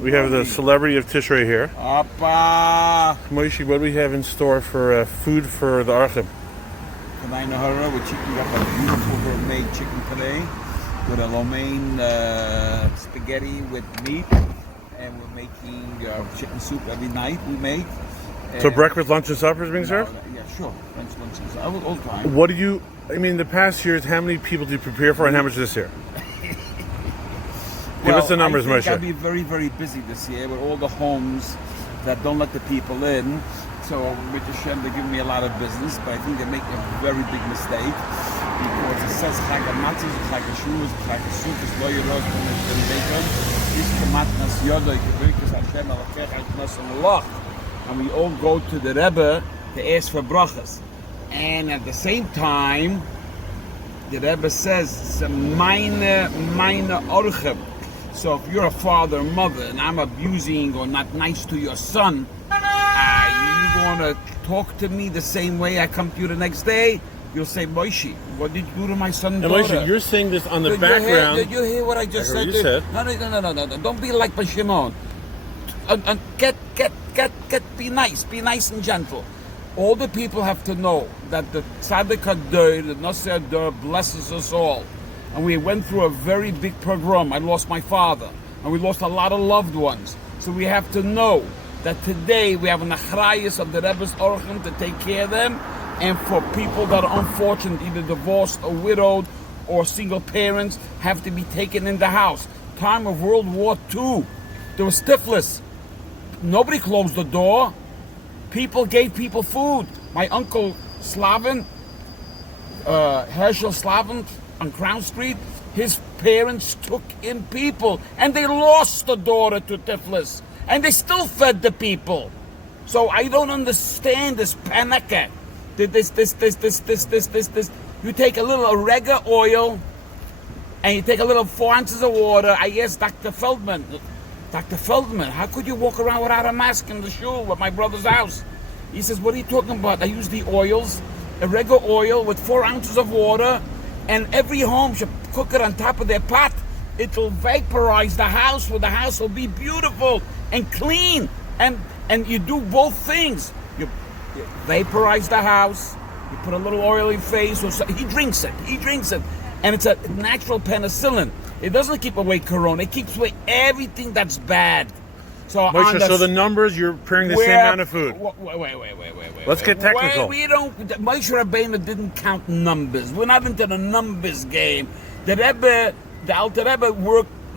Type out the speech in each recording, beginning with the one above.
We have the celebrity of Tishrei here. Appa! Moshe, what do we have in store for food for the Archim? Tonight in Hara, we're cooking up a beautiful homemade chicken today with a lo mein spaghetti with meat, and we're making chicken soup every night we make. So breakfast, lunch, and supper is being served? Yeah, sure. Lunch, and supper, all the time. What do you, the past years, how many people do you prepare for and how much this year? Give us the numbers, Moshe. I'll be very, very busy this year with all the homes that don't let the people in. So, with Hashem, they're giving me a lot of business, but I think they're making a very big mistake because it says Chag HaMatzos, Chag HaShuas, Chag HaSukkos, Lo Yeros, Ben Bacon, Ish Kamatnas Yodoi, Kevirkus Hashem, Alakech, Atnas Malach. And we all go to the Rebbe to ask for brachas. And at the same time, the Rebbe says it's a minor orchem. So if you're a father or mother and I'm abusing or not nice to your son, you want to talk to me the same way I come to you the next day? You'll say, Moshe, what did you do to my son and daughter? Moshe, you're saying this on the background. Did you hear what I just said? No. Don't be like Shimon. Be nice and gentle. All the people have to know that the Tzaddik Hadoir, the Nosei Hadoir, blesses us all. And we went through a very big pogrom. I lost my father, and we lost a lot of loved ones. So we have to know that today we have an achrayus of the Rebbe's Orchim to take care of them, and for people that are unfortunate, either divorced or widowed or single parents, have to be taken in the house. Time of World War II, there was stifless. Nobody closed the door. People gave people food. My uncle Slavin, Herschel Slavin on Crown Street, his parents took in people, and they lost the daughter to Tiflis, and they still fed the people. So I don't understand this panicka. This. You take a little oregano oil, and you take a little 4 ounces of water. I asked Dr. Feldman, how could you walk around without a mask in the shul at my brother's house? He says, what are you talking about? I use the oils, oregano oil with 4 ounces of water, and every home should cook it on top of their pot. It will vaporize the house, where the house will be beautiful and clean. And you do both things. You vaporize the house, you put a little oil in face, or so, he drinks it. And it's a natural penicillin. It doesn't keep away corona, it keeps away everything that's bad. So, Moshe, so the numbers, you're preparing the same amount of food. Wait. Let's get technical. Moshe Rabbeinu didn't count numbers. We're not into the numbers game. The Alter Rebbe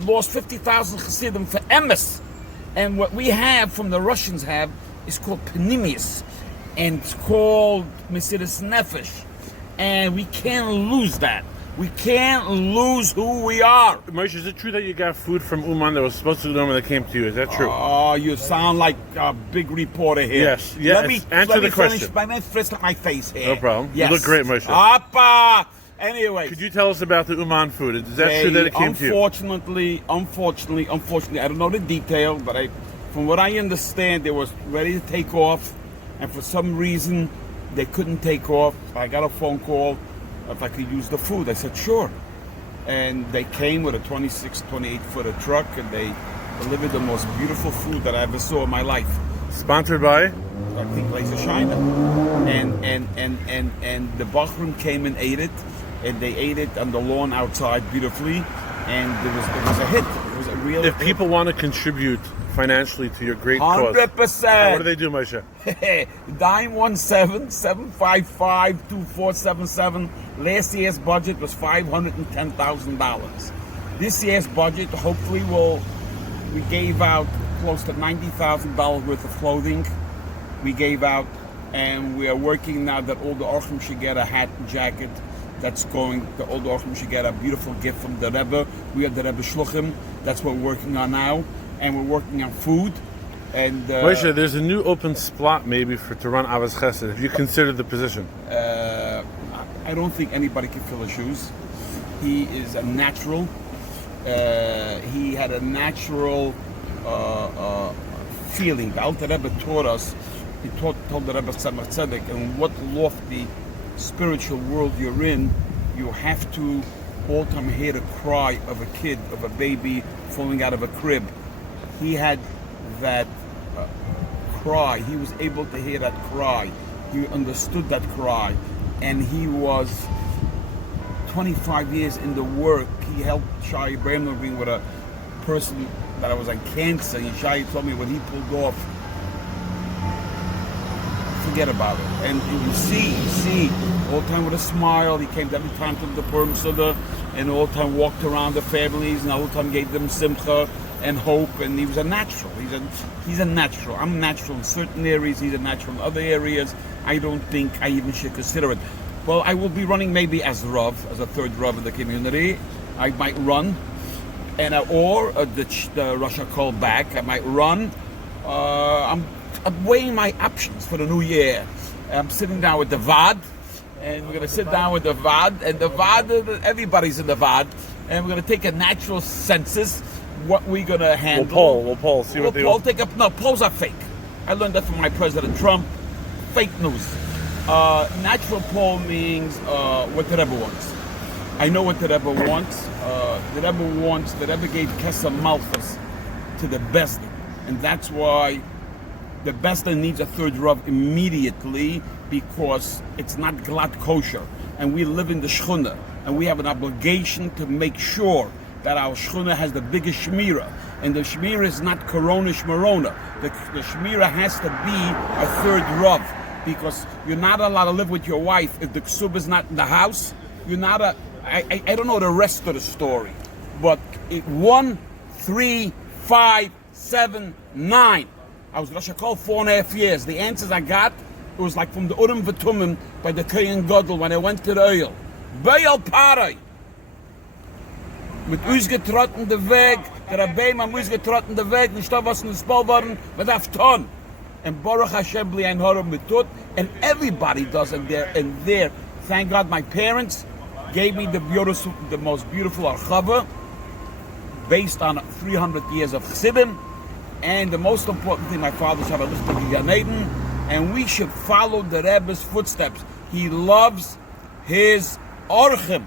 lost 50,000 Chassidim for emes. And what we have from the Russians have is called Panemius. And it's called Mesiras Nefesh. And we can't lose that. We can't lose who we are. Moshe, is it true that you got food from Uman that was supposed to come when they came to you? Is that true? Oh, you sound like a big reporter here. Yes. Answer the question. Let me finish my face here. No problem. Yes. You look great, Moshe. Appa! Anyway. Could you tell us about the Uman food? Is that true that it came to you? Unfortunately, I don't know the detail, but from what I understand, they was ready to take off, and for some reason, they couldn't take off. I got a phone call if I could use the food. I said, sure. And they came with a 26, 28-footer truck, and they delivered the most beautiful food that I ever saw in my life. Sponsored by? I think Laser China. And the Bachram came and ate it, and they ate it on the lawn outside beautifully, and it was a hit. It was a real hit. If people want to contribute financially to your great 100%. cause, what do they do, Moshe? 917-755-2477. Last year's budget was $510,000. This year's budget, hopefully, we gave out close to $90,000 worth of clothing. We gave out, and we are working now that all the Orchim should get a hat and jacket. That's going, the old Orchim should get a beautiful gift from the Rebbe. We have the Rebbe Shluchim. That's what we're working on now. And we're working on food. And Moshe, there's a new open spot maybe to run Avos Chesed, if you consider the position. I don't think anybody can fill his shoes. He is a natural. He had a natural feeling. The Alter Rebbe taught us, told the Rebbe Tzemach Tzedek, and what lofty spiritual world you're in, you have to all time hear the cry of a kid, of a baby falling out of a crib. he had that cry. He was able to hear that cry. He understood that cry. And he was 25 years in the work. He helped Shai Abraham with a person that was on cancer. And Shai told me when he pulled off, forget about it. And you see, all the time with a smile. He came every time to the Purim Suda, and all the time walked around the families, and all the time gave them simcha and hope. And he was a natural. He's a natural. I'm natural in certain areas. He's a natural in other areas. I don't think I even should consider it. Well, I will be running maybe as Rav, as a third Rav in the community. I might run, or the Rosh Hakol back. I might run. I'm weighing my options for the new year. I'm sitting down with the VAD, and we're going to sit down with the VAD, and the VAD, everybody's in the VAD, and we're going to take a natural census, what we're going to handle. We'll poll, see what they want. No, polls are fake. I learned that from my President Trump. Fake news. Natural poll means what the Rebbe wants. I know what the Rebbe wants. The Rebbe gave Kesem Malchus to the Besdin, and that's why the Besdin needs a third Rav immediately, because it's not glad kosher, and we live in the Shchuna, and we have an obligation to make sure that our Shchuna has the biggest Shmira, and the Shmira is not Corona Shmarona. The Shmira has to be a third Rav, because you're not allowed to live with your wife if the Ksub is not in the house. You're not I don't know the rest of the story, but 1, 3, 5, 7, 9. I was Rosh Hakol 4.5 years. The answers I got, it was like from the Urim V'Tumim by the Kohen Gadol when I went to the Oil. Be'al Paray. Mit ausgetrotten der Weg, der Rabbeim am ausgetrotten der Weg, nicht da was in den Spall waren, mit Afton. And Baruch Hashem bli ein Horom mit Tut, and everybody does it there. And there, thank God, my parents gave me the most beautiful archava, based on 300 years of Chassidim. And the most important thing, my father said, I listened to Gan Eden, and we should follow the Rebbe's footsteps. He loves his orchim.